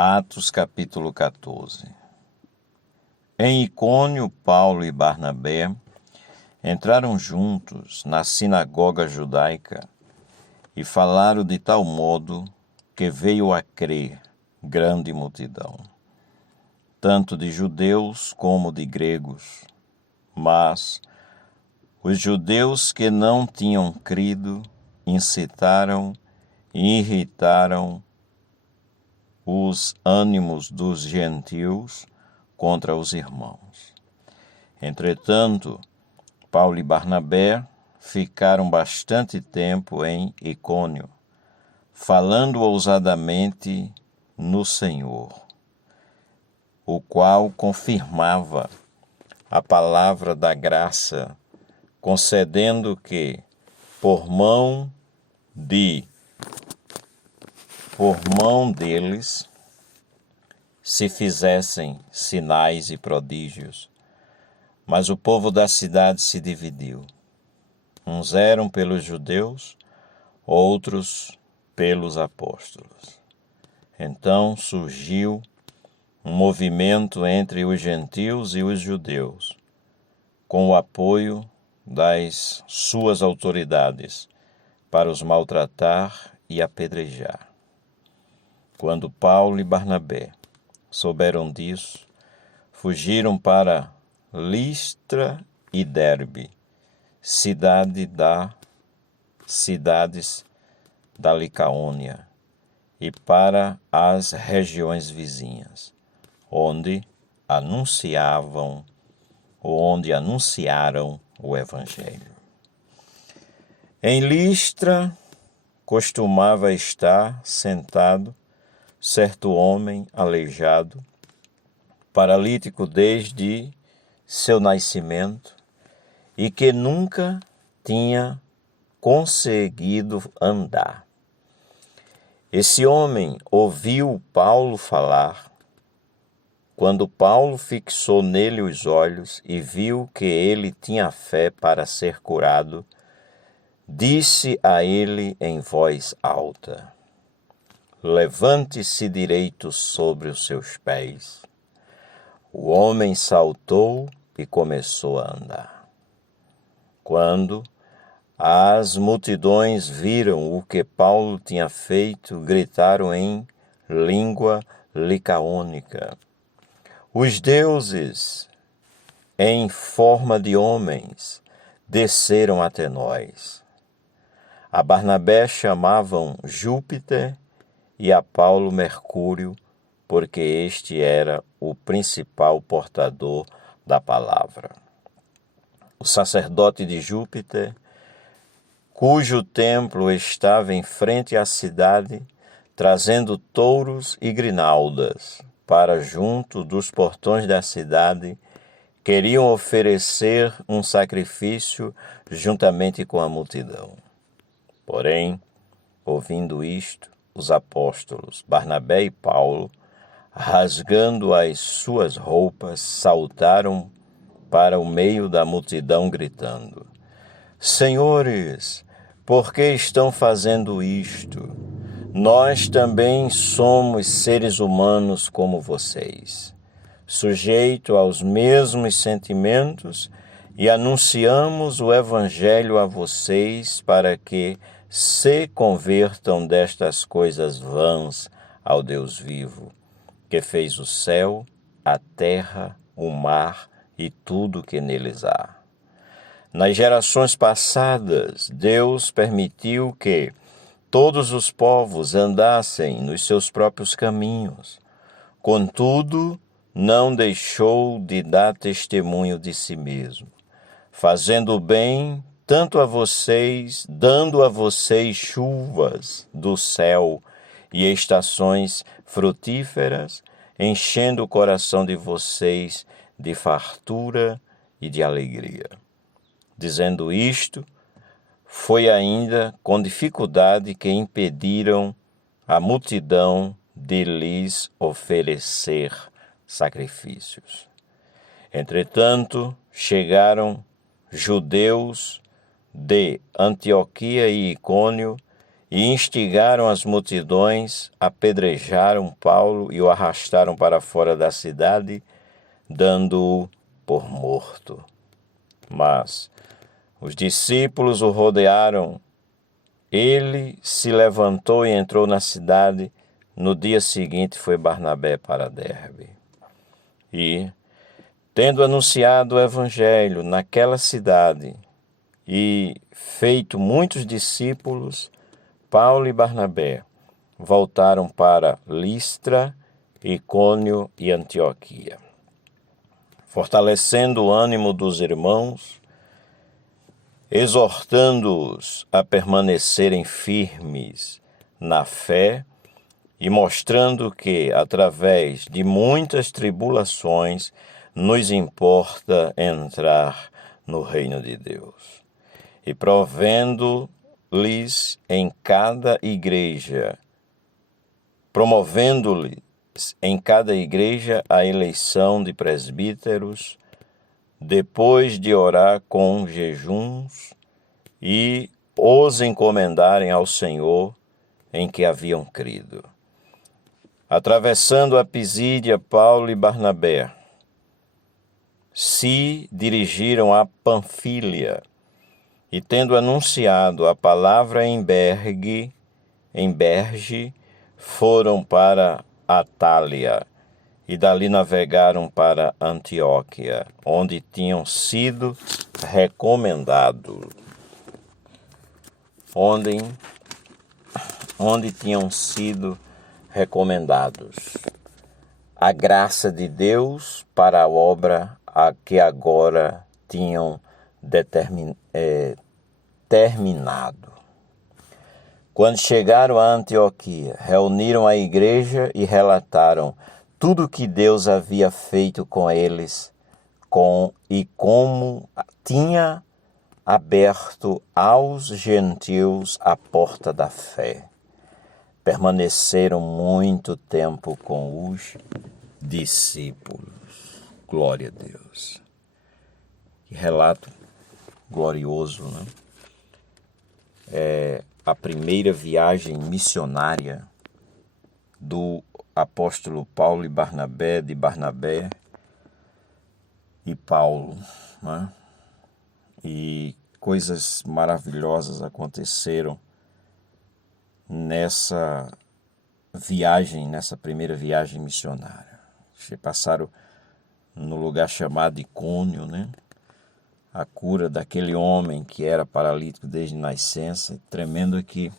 Atos capítulo 14. Em Icônio, Paulo e Barnabé entraram juntos na sinagoga judaica e falaram de tal modo que veio a crer grande multidão, tanto de judeus como de gregos. Mas os judeus que não tinham crido incitaram e irritaram os ânimos dos gentios contra os irmãos. Entretanto, Paulo e Barnabé ficaram bastante tempo em Icônio, falando ousadamente no Senhor, o qual confirmava a palavra da graça, concedendo que, por mão deles, se fizessem sinais e prodígios. Mas o povo da cidade se dividiu. Uns eram pelos judeus, outros pelos apóstolos. Então surgiu um movimento entre os gentios e os judeus, com o apoio das suas autoridades, para os maltratar e apedrejar. Quando Paulo e Barnabé souberam disso, fugiram para Listra e Derbe, cidades da Licaônia, e para as regiões vizinhas, onde anunciaram o Evangelho. Em Listra costumava estar sentado certo homem aleijado, paralítico desde seu nascimento, e que nunca tinha conseguido andar. Esse homem ouviu Paulo falar. Quando Paulo fixou nele os olhos e viu que ele tinha fé para ser curado, disse a ele em voz alta: "Levante-se direito sobre os seus pés." O homem saltou e começou a andar. Quando as multidões viram o que Paulo tinha feito, gritaram em língua licaônica: "Os deuses, em forma de homens, desceram até nós." A Barnabé chamavam Júpiter e a Paulo Mercúrio, porque este era o principal portador da palavra. O sacerdote de Júpiter, cujo templo estava em frente à cidade, trazendo touros e grinaldas para junto dos portões da cidade, queriam oferecer um sacrifício juntamente com a multidão. Porém, ouvindo isto, os apóstolos Barnabé e Paulo, rasgando as suas roupas, saltaram para o meio da multidão, gritando: "Senhores, por que estão fazendo isto? Nós também somos seres humanos como vocês, sujeitos aos mesmos sentimentos, e anunciamos o Evangelho a vocês para que se convertam destas coisas vãs ao Deus vivo, que fez o céu, a terra, o mar e tudo que neles há. Nas gerações passadas, Deus permitiu que todos os povos andassem nos seus próprios caminhos. Contudo, não deixou de dar testemunho de si mesmo, fazendo o bem tanto a vocês, dando a vocês chuvas do céu e estações frutíferas, enchendo o coração de vocês de fartura e de alegria." Dizendo isto, foi ainda com dificuldade que impediram a multidão de lhes oferecer sacrifícios. Entretanto, chegaram judeus de Antioquia e Icônio e instigaram as multidões, apedrejaram Paulo e o arrastaram para fora da cidade, dando-o por morto. Mas os discípulos o rodearam. Ele se levantou e entrou na cidade. No dia seguinte foi Barnabé para Derbe. E, tendo anunciado o evangelho naquela cidade e feito muitos discípulos, Paulo e Barnabé voltaram para Listra, Icônio e Antioquia, fortalecendo o ânimo dos irmãos, exortando-os a permanecerem firmes na fé e mostrando que, através de muitas tribulações, nos importa entrar no reino de Deus. E promovendo-lhes em cada igreja a eleição de presbíteros, depois de orar com jejuns e os encomendarem ao Senhor em que haviam crido. Atravessando a Pisídia, Paulo e Barnabé se dirigiram a Panfília e, tendo anunciado a palavra em Berge, foram para Atália e dali navegaram para Antioquia, onde tinham sido recomendados. Onde tinham sido recomendados. A graça de Deus para a obra a que agora tinham terminado. Quando chegaram a Antioquia, reuniram a igreja e relataram tudo o que Deus havia feito com eles e como tinha aberto aos gentios a porta da fé. Permaneceram muito tempo com os discípulos. Glória a Deus. Que relato glorioso, né? É a primeira viagem missionária do apóstolo Paulo e Barnabé, de Barnabé e Paulo, né? E coisas maravilhosas aconteceram nessa primeira viagem missionária. Passaram no lugar chamado Icônio, né? A cura daquele homem que era paralítico desde nascença. Tremendo aqui.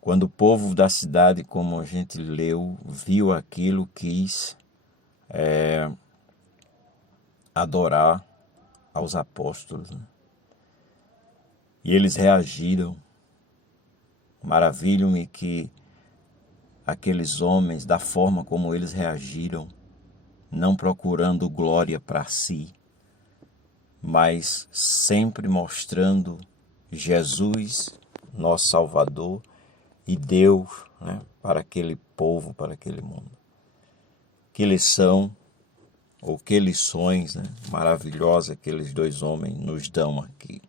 Quando o povo da cidade, como a gente leu, viu aquilo, quis adorar aos apóstolos, né? E eles reagiram. Maravilham-me que aqueles homens, da forma como eles reagiram, não procurando glória para si, mas sempre mostrando Jesus, nosso Salvador, e Deus, né, para aquele povo, para aquele mundo. Que lição, ou que lições, né, maravilhosas aqueles dois homens nos dão aqui,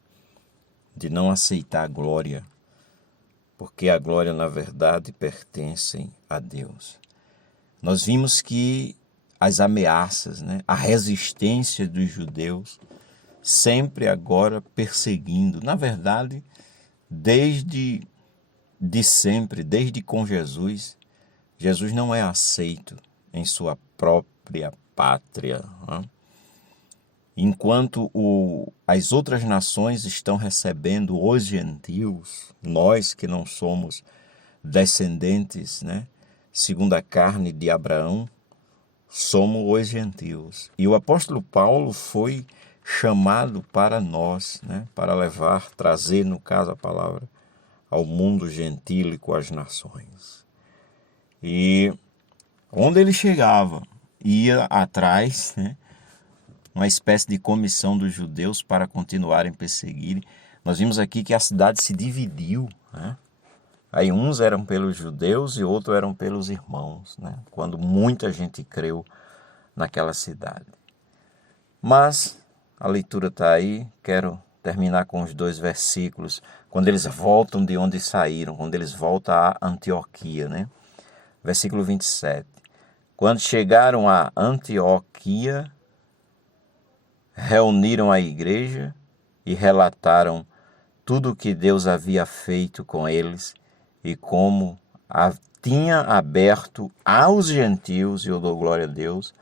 de não aceitar a glória, porque a glória, na verdade, pertence a Deus. Nós vimos que as ameaças, né, a resistência dos judeus, sempre agora perseguindo, na verdade, desde sempre, desde com Jesus, Jesus não é aceito em sua própria pátria, né? Enquanto as outras nações estão recebendo os gentios, nós que não somos descendentes, né, segundo a carne de Abraão, somos os gentios. E o apóstolo Paulo foi chamado para nós, né, para trazer, no caso, a palavra ao mundo gentílico, às nações. E onde ele chegava, ia atrás, né, uma espécie de comissão dos judeus para continuarem perseguirem. Nós vimos aqui que a cidade se dividiu, né? Aí uns eram pelos judeus e outros eram pelos irmãos, né? Quando muita gente creu naquela cidade. Mas a leitura está aí, quero terminar com os 2 versículos. quando eles voltam de onde saíram, quando eles voltam a Antioquia, né? Versículo 27. Quando chegaram a Antioquia, reuniram a igreja e relataram tudo o que Deus havia feito com eles e como tinha aberto aos gentios, e eu dou glória a Deus,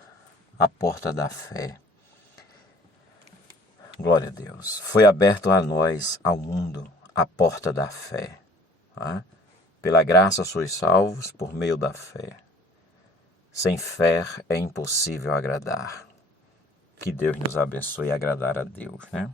a porta da fé. Glória a Deus. Foi aberto a nós, ao mundo, a porta da fé. Tá? Pela graça sois salvos por meio da fé. Sem fé é impossível agradar. Que Deus nos abençoe e agradar a Deus, né?